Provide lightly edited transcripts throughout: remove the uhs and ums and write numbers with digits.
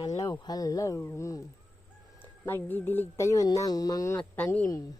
Hello, hello. Magdidilig tayo ng mga tanim.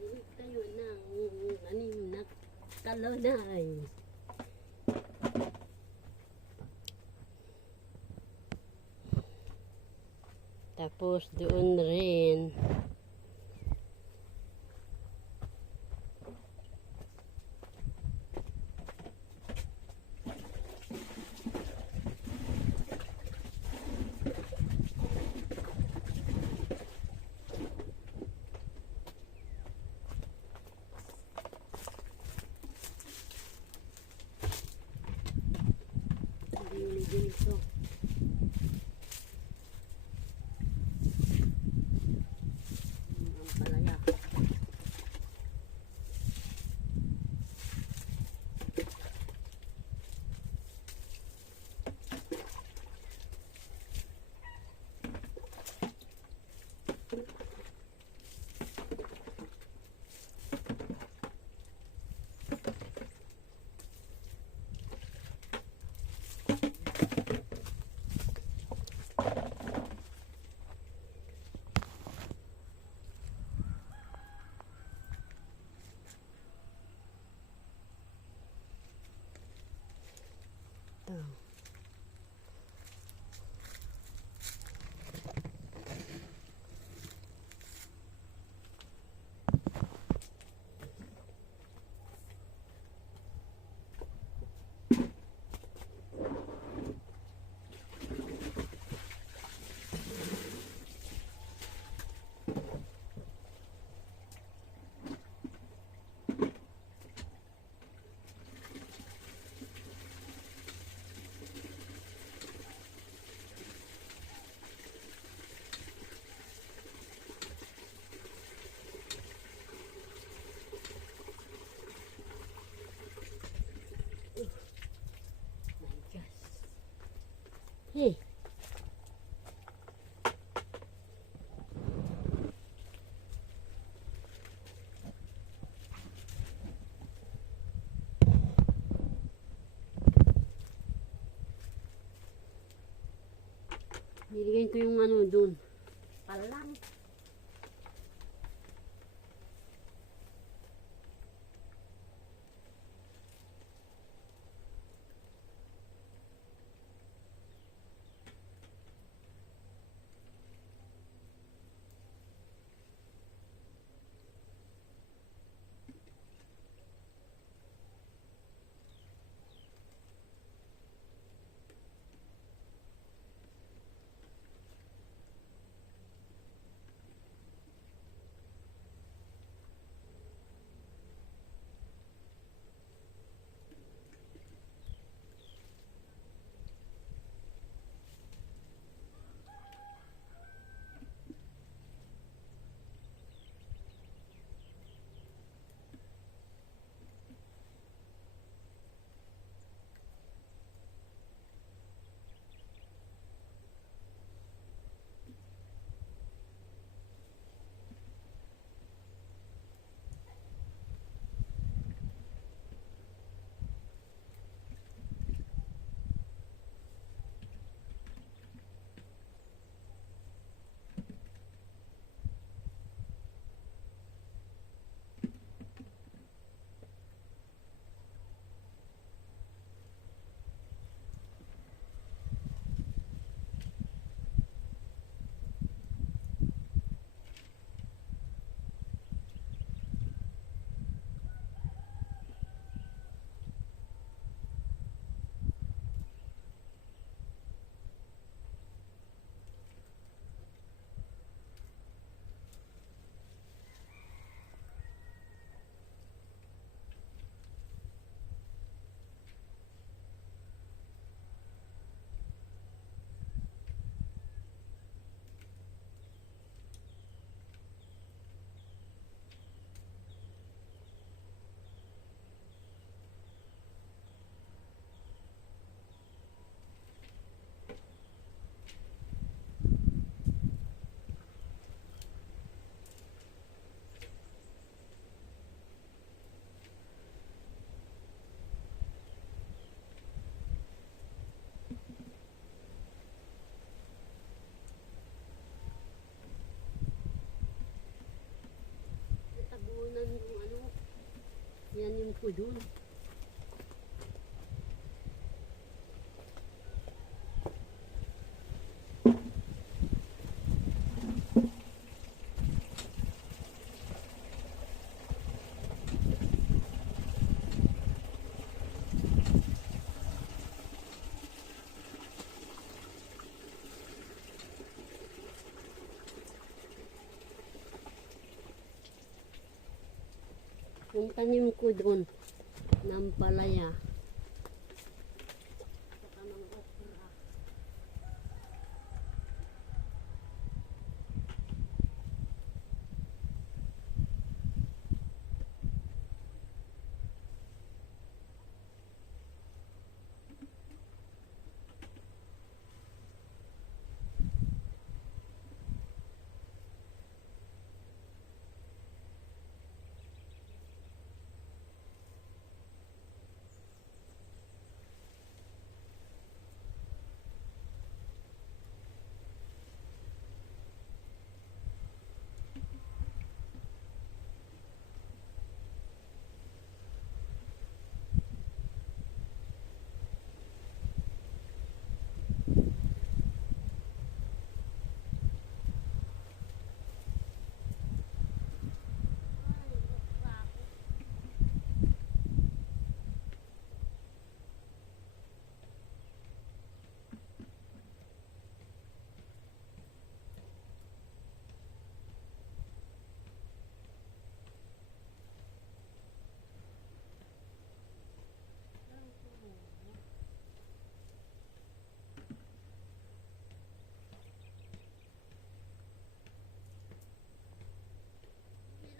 Magdidilig tayo ng tanim na kalonay. Tapos doon rin dilig ito. Ang palaya. Ito. Hey. Nilagay ko yung ano dun. Palang. Tinanim ko dun. Yung tanim ko doon ng palaya. Saka ng okra.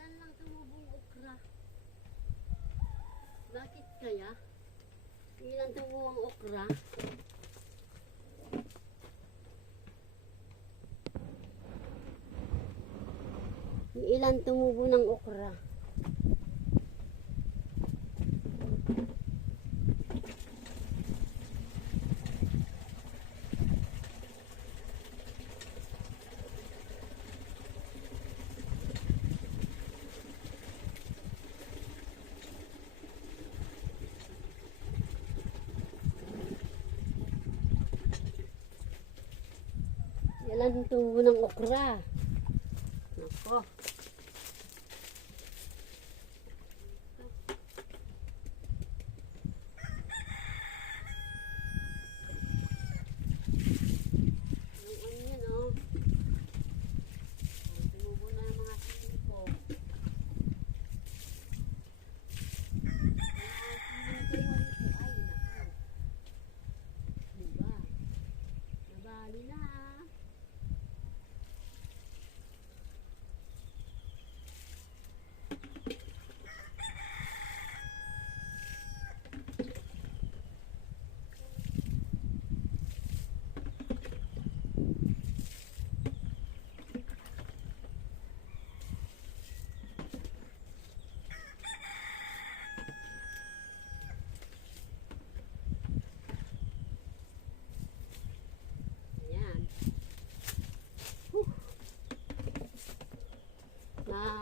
Ilan lang tumubong okra? Bakit kaya? Ilan tumubong okra? Ilan tumubo ng okra? Ilan tumubo ng okra? Nako.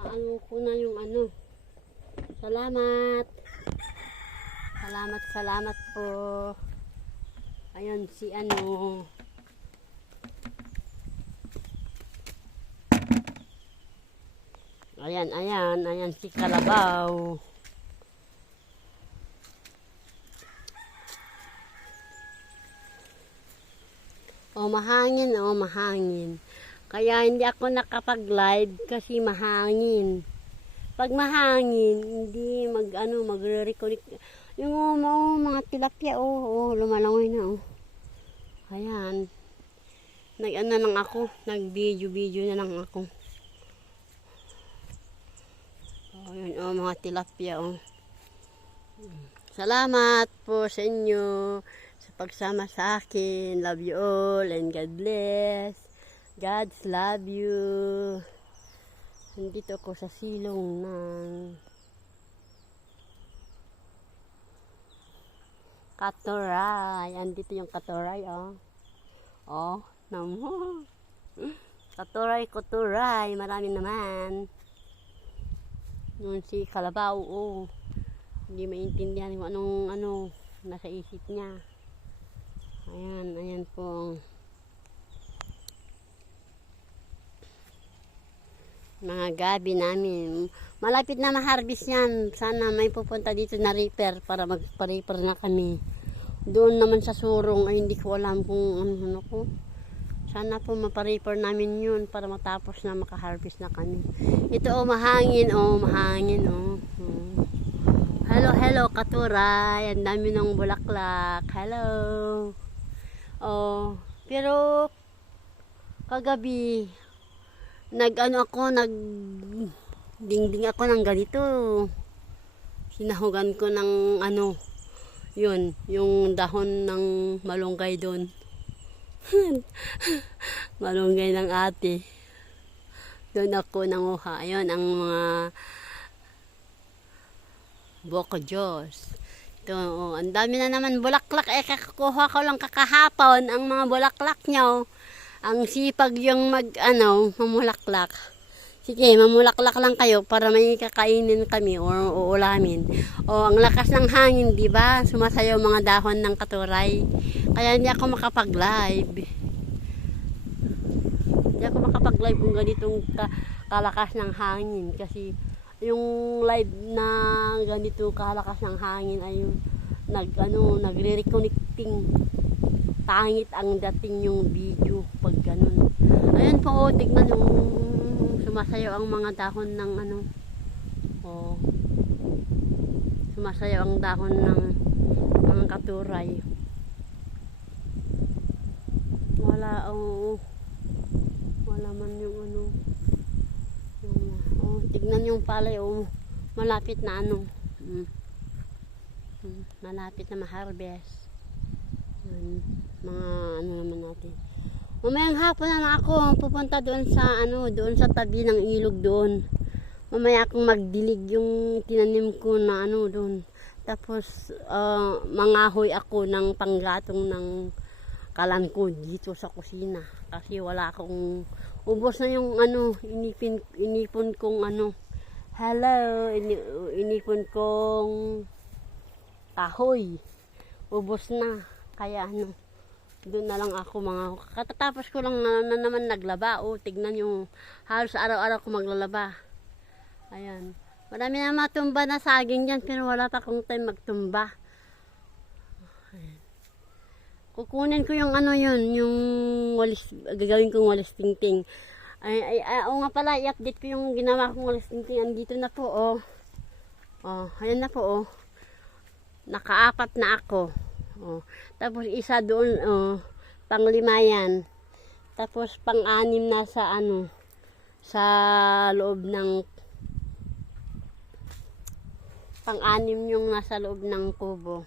Ano ko na yung ano. Salamat. Salamat po. Ayun si ano. Ayan si Kalabaw. Mahangin. Kaya hindi ako nakapag-live kasi mahangin. Pag mahangin, hindi magre-record. Yung mga tilapia, lumalangoy na, Ayan. Nag-video na lang ako. Ayun, mga tilapia, Salamat po sa inyo sa pagsama sa akin. Love you all and God bless. God's love you. Nandito ako sa silong ng Katuray. Andito yung Katuray, namo. Katuray. Marami naman. Yun si Kalabaw, Hindi maintindihan kung anong nasa isip niya. Ayan po mga gabi namin. Malapit na ma-harvest yan. Sana may pupunta dito na reaper para magpa-reaper na kami. Doon naman sa surong ay hindi ko alam kung ano ko. Sana po mapa-reaper namin yun para matapos na maka-harvest na kami. Ito mahangin mahangin Hello katuray. Ang dami ng bulaklak. Hello. Pero kagabi nagdingding ako ng ganito. Sinahugan ko ng yun, yung dahon ng malunggay doon. Malunggay ng ate. Doon ako nanguha. Ayun ang mga boko Diyos. Ito, ang dami na naman bulaklak. Kakakuha ko lang kakahapon ang mga bulaklak nyo. Ang sipag yung mamulaklak. Sige, mamulaklak lang kayo para may kakainin kami o uulamin. Ang lakas ng hangin, di ba? Sumasayaw mga dahon ng katuray. Kaya hindi ako makapag-live. Hindi ako makapag-live kung ganitong kalakas ng hangin. Kasi yung live na ganito kalakas ng hangin ay yung nagre-reconnecting. Tangit ang dating yung video pag ganun. Ayan po, tignan yung sumasayaw ang mga dahon ng sumasayaw ang dahon ng mga katuray. Wala man yung tignan yung palay malapit na malapit na ma-harvest. Mga naman natin. Mamayang hapon na ako pupunta doon sa tabi ng ilog doon. Mamaya akong magdilig yung tinanim ko na doon. Tapos mangahoy ako ng panggatong ng kalan ko dito sa kusina. Kasi wala akong ubos na yung inipon kong inipon kong kahoy. Ubos na. Kaya doon na lang ako katatapos ko lang na naman naglaba. Tignan yung halos araw-araw ko maglalaba. Ayan. Marami na matumba na saging dyan pero wala pa akong time magtumba. Ayan. Kukunin ko yung yung gagawin kong walis tingting. Nga pala, i-update ko yung ginawa kong walis tingting. Andito na po ayan na po Naka-4 na ako. Tapos isa doon pang-5 yan. Tapos pang-6 na sa loob ng pang-6 yung nasa loob ng kubo.